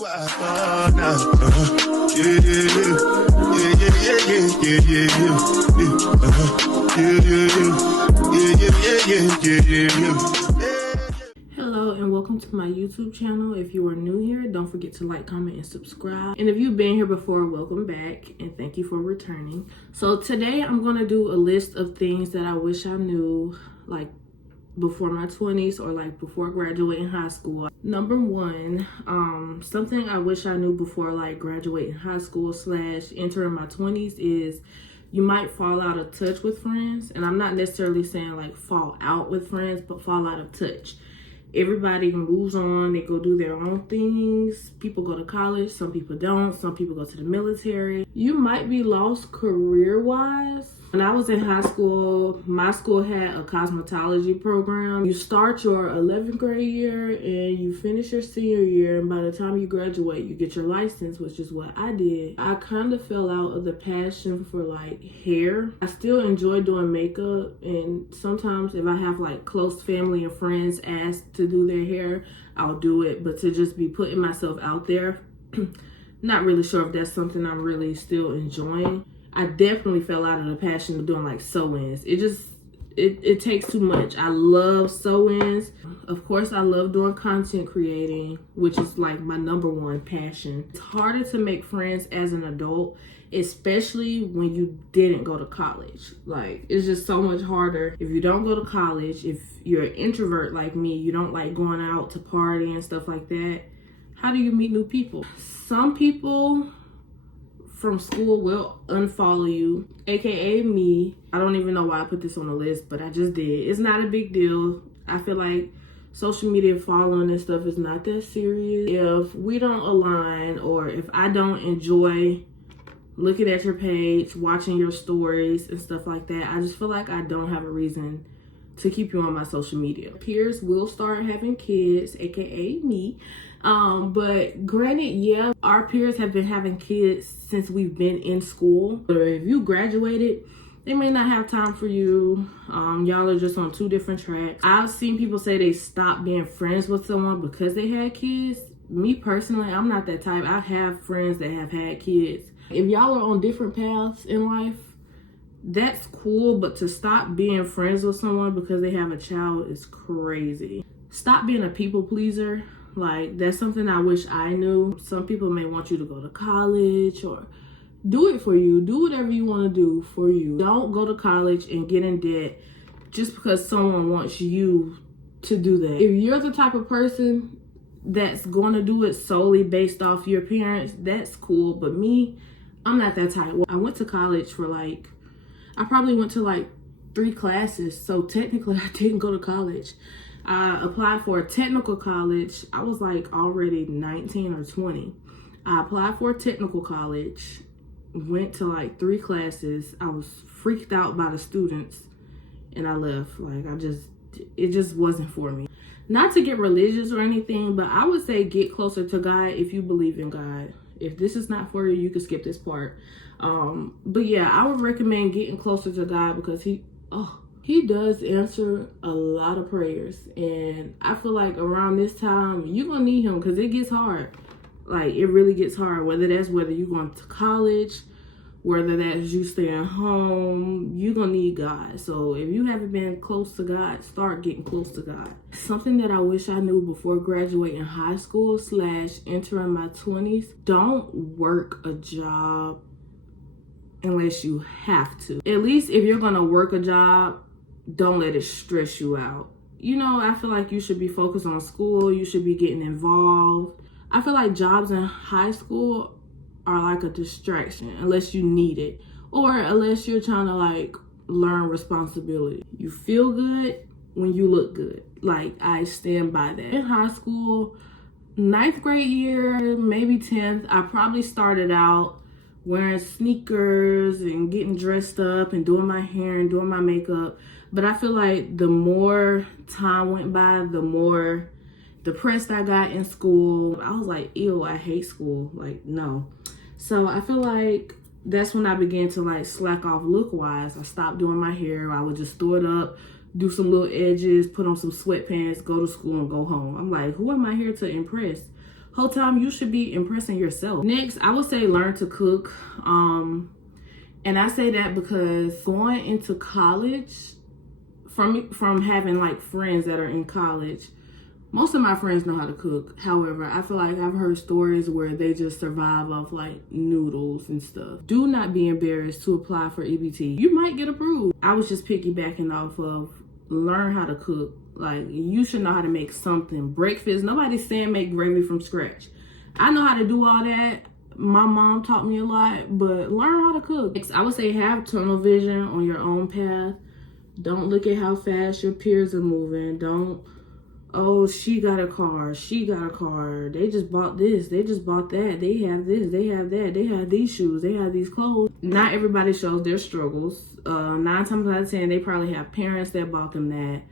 Hello and welcome to my YouTube channel. If you are new here, don't forget to like, comment, and subscribe. And if you've been here before, welcome back and thank you for returning. So today I'm going to do a list of things that I wish I knew like before my 20s or like before graduating high school. Number one, something I wish I knew before like graduating high school / entering my 20s is you might fall out of touch with friends. And I'm not necessarily saying like fall out with friends, but fall out of touch. Everybody moves on, they go do their own things. People go to college, some people don't, some people go to the military. You might be lost career-wise. When I was in high school, my school had a cosmetology program. You start your 11th grade year and you finish your senior year, and by the time you graduate, you get your license, which is what I did. I kind of fell out of the passion for like hair. I still enjoy doing makeup, and sometimes if I have like close family and friends ask to do their hair, I'll do it. But to just be putting myself out there, not really sure if that's something I'm really still enjoying. I definitely fell out of the passion of doing like sew-ins. It takes too much. I love sew-ins. Of course, I love doing content creating, which is like my number one passion. It's harder to make friends as an adult, especially when you didn't go to college. Like, it's just so much harder if you don't go to college. If you're an introvert like me, you don't like going out to party and stuff like that. How do you meet new people? Some people from school will unfollow you, aka me. I don't even know why I put this on the list, but I just did. It's not a big deal. I feel like social media following and stuff is not that serious. If we don't align, or if I don't enjoy looking at your page, watching your stories and stuff like that, I just feel like I don't have a reason to keep you on my social media. Peers will start having kids, aka me. But granted, yeah, our peers have been having kids since we've been in school. But if you graduated, they may not have time for you. Y'all are just on two different tracks. I've seen people say they stopped being friends with someone because they had kids. Me personally, I'm not that type. I have friends that have had kids. If y'all are on different paths in life, that's cool, but to stop being friends with someone because they have a child is crazy. Stop being a people pleaser. Like, that's something I wish I knew. Some people may want you to go to college or do it for you. Do whatever you want to do for you. Don't go to college and get in debt just because someone wants you to do that. If you're the type of person that's going to do it solely based off your parents, that's cool. But me, I'm not that type. I went to college for like, I probably went to like 3 classes. So technically I didn't go to college. I applied for a technical college. I was like already 19 or 20. I applied for a technical college, went to like 3 classes. I was freaked out by the students and I left. Like, it just wasn't for me. Not to get religious or anything, but I would say get closer to God if you believe in God. If this is not for you, you can skip this part. But yeah, I would recommend getting closer to God because He does answer a lot of prayers. And I feel like around this time, you're going to need Him because it gets hard. Like, it really gets hard. Whether you're going to college, whether that's you staying home, you're going to need God. So if you haven't been close to God, start getting close to God. Something that I wish I knew before graduating high school / entering my 20s, don't work a job unless you have to. At least if you're going to work a job, don't let it stress you out. You know, I feel like you should be focused on school. You should be getting involved. I feel like jobs in high school are like a distraction unless you need it, or unless you're trying to like learn responsibility. You feel good when you look good. Like, I stand by that. In high school, 9th grade year, maybe 10th, I probably started out wearing sneakers and getting dressed up and doing my hair and doing my makeup. But I feel like the more time went by, the more depressed I got in school. I was like, ew, I hate school. Like, no. So I feel like that's when I began to like slack off look-wise. I stopped doing my hair. I would just throw it up, do some little edges, put on some sweatpants, go to school and go home. I'm like, who am I here to impress? whole time you should be impressing yourself. Next, I would say learn to cook. And I say that because going into college, from having like friends that are in college, most of my friends know how to cook. However, I feel like I've heard stories where they just survive off like noodles and stuff. Do not be embarrassed to apply for EBT. You might get approved. I was just piggybacking off of learn how to cook. Like, you should know how to make something. Breakfast, nobody's saying make gravy from scratch. I know how to do all that. My mom taught me a lot, but learn how to cook. Next, I would say have tunnel vision on your own path. Don't look at how fast your peers are moving. Don't, oh, she got a car, she got a car. They just bought this, they just bought that. They have this, they have that. They have these shoes, they have these clothes. Not everybody shows their struggles. 9 times out of 10, they probably have parents that bought them that.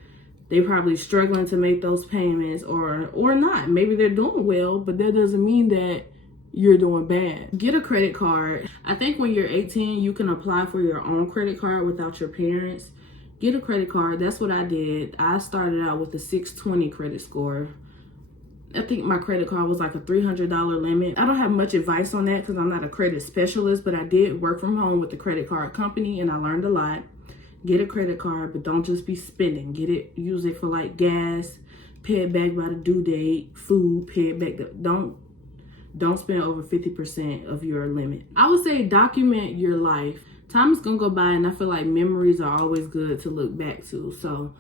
They probably struggling to make those payments or not. Maybe they're doing well, but that doesn't mean that you're doing bad. Get a credit card. I think when you're 18, you can apply for your own credit card without your parents. Get a credit card. That's what I did. I started out with a 620 credit score. I think my credit card was like a $300 limit. I don't have much advice on that because I'm not a credit specialist, but I did work from home with the credit card company and I learned a lot. Get a credit card, but don't just be spending. Get it, use it for like gas, pay it back by the due date, food, pay it back. Don't spend over 50% of your limit. I would say document your life. Time is gonna go by and I feel like memories are always good to look back to. So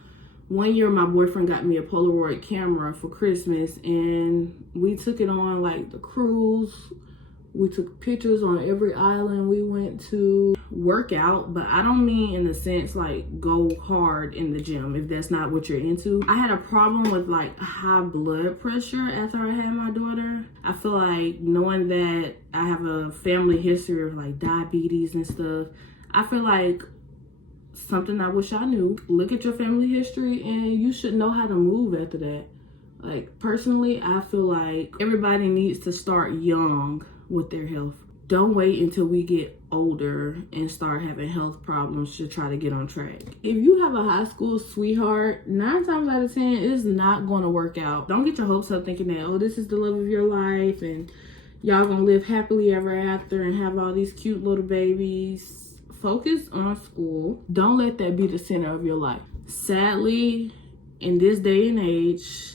one year my boyfriend got me a Polaroid camera for Christmas and we took it on like the cruise. We took pictures on every island we went to. Work out, but I don't mean in the sense like go hard in the gym if that's not what you're into. I had a problem with like high blood pressure after I had my daughter. I feel like knowing that I have a family history of like diabetes and stuff, I feel like something I wish I knew. Look at your family history and you should know how to move after that. Like personally, I feel like everybody needs to start young with their health. Don't wait until we get older and start having health problems to try to get on track. If you have a high school sweetheart, 9 times out of 10, it's not going to work out. Don't get your hopes up thinking that, oh, this is the love of your life and y'all gonna live happily ever after and have all these cute little babies. Focus on school. Don't let that be the center of your life. Sadly, in this day and age,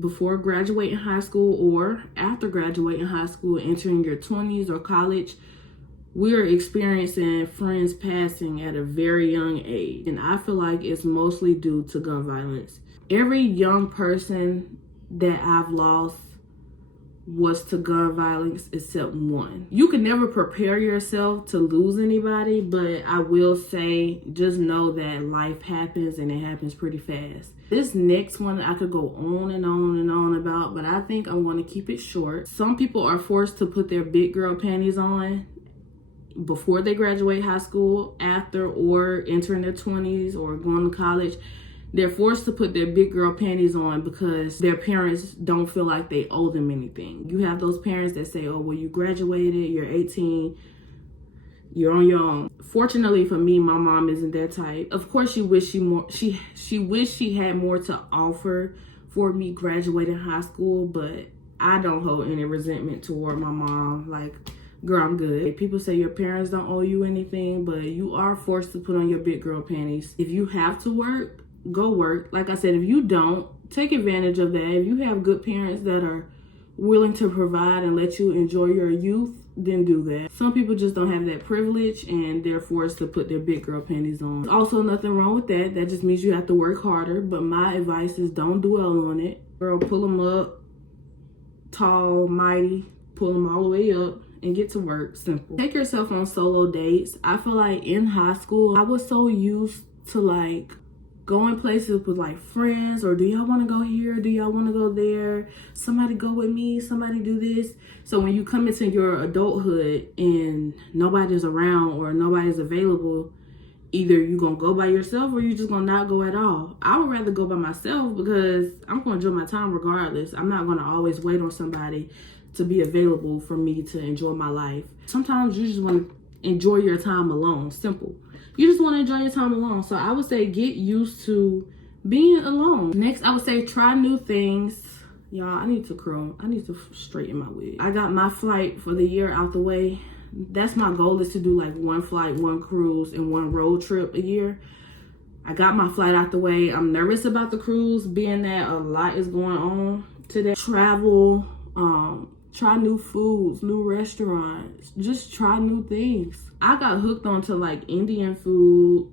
before graduating high school or after graduating high school, entering your 20s or college, we're experiencing friends passing at a very young age. And I feel like it's mostly due to gun violence. Every young person that I've lost was to gun violence except one. You can never prepare yourself to lose anybody, but I will say just know that life happens and it happens pretty fast. This next one I could go on and on and on about, but I think I'm going to keep it short. Some people are forced to put their big girl panties on before they graduate high school, after, or entering their 20s or going to college. They're forced to put their big girl panties on because their parents don't feel like they owe them anything. You have those parents that say, oh, well, you graduated, you're 18, you're on your own. Fortunately for me, my mom isn't that type. Of course, she wished she had more to offer for me graduating high school, but I don't hold any resentment toward my mom. Like, girl, I'm good. People say your parents don't owe you anything, but you are forced to put on your big girl panties. If you have to work, go work. Like I said, if you don't, take advantage of that. If you have good parents that are willing to provide and let you enjoy your youth, then do that. Some people just don't have that privilege and they're forced to put their big girl panties on. Also, nothing wrong with that. That just means you have to work harder. But my advice is don't dwell on it. Girl, pull them up. Tall, mighty. Pull them all the way up and get to work. Simple. Take yourself on solo dates. I feel like in high school, I was so used to like going places with like friends, or do y'all want to go here? Do y'all want to go there? Somebody go with me, somebody do this. So when you come into your adulthood and nobody's around or nobody's available, either you gonna go by yourself or you just gonna not go at all. I would rather go by myself because I'm gonna enjoy my time regardless. I'm not gonna always wait on somebody to be available for me to enjoy my life. Sometimes you just want to enjoy your time alone. Simple. You just want to enjoy your time alone. So I would say get used to being alone. Next, I would say try new things. Y'all, I need to curl. I need to straighten my wig. I got my flight for the year out the way. That's my goal, is to do like one flight, one cruise, and one road trip a year. I got my flight out the way. I'm nervous about the cruise, being that a lot is going on today. Travel, try new foods, new restaurants, just try new things. I got hooked onto like Indian food,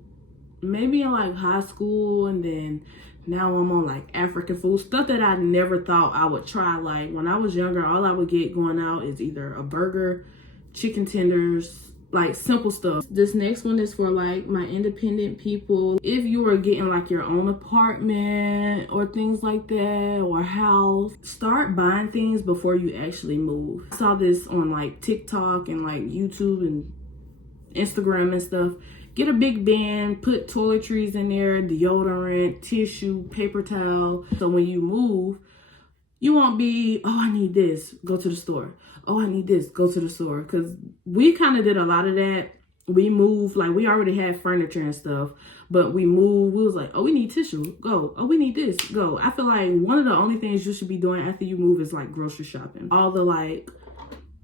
maybe in like high school, and then now I'm on like African food, stuff that I never thought I would try. Like when I was younger, all I would get going out is either a burger, chicken tenders, like simple stuff. This next one is for like my independent people. If you are getting like your own apartment or things like that, or house, start buying things before you actually move. I saw this on like TikTok and like YouTube and Instagram and stuff. Get a big bin, put toiletries in there, deodorant, tissue, paper towel. So when you move, you won't be, oh, I need this, go to the store. Oh, I need this, go to the store. Because we kind of did a lot of that. We moved, like we already had furniture and stuff, but we moved, we was like, oh, we need tissue, go. Oh, we need this, go. I feel like one of the only things you should be doing after you move is like grocery shopping. All the like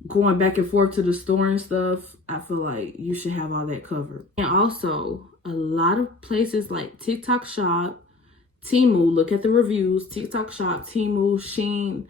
going back and forth to the store and stuff, I feel like you should have all that covered. And also, a lot of places like TikTok Shop, Temu, look at the reviews, TikTok Shop, Temu, Shein,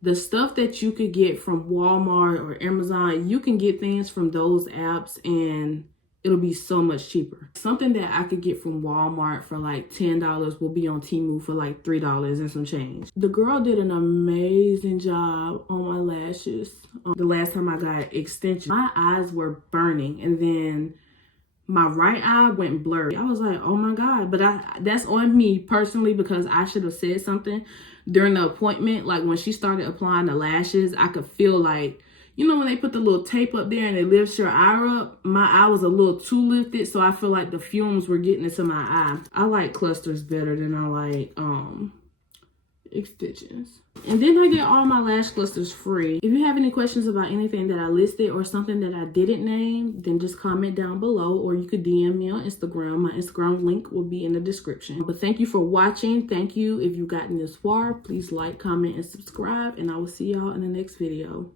the stuff that you could get from Walmart or Amazon, you can get things from those apps and it'll be so much cheaper. Something that I could get from Walmart for like $10 will be on Temu for like $3 and some change. The girl did an amazing job on my lashes. The last time I got extensions, my eyes were burning, and then my right eye went blurry. I was like, oh my God. But that's on me personally, because I should have said something during the appointment. Like when she started applying the lashes, I could feel like, you know, when they put the little tape up there and it lifts your eye up, my eye was a little too lifted. So I feel like the fumes were getting into my eye. I like clusters better than I like extensions. And then I get all my lash clusters free. If you have any questions about anything that I listed or something that I didn't name, then just comment down below, or you could DM me on Instagram. My Instagram link will be in the description. But thank you for watching. Thank you if you've gotten this far. Please like, comment, and subscribe, and I will see y'all in the next video.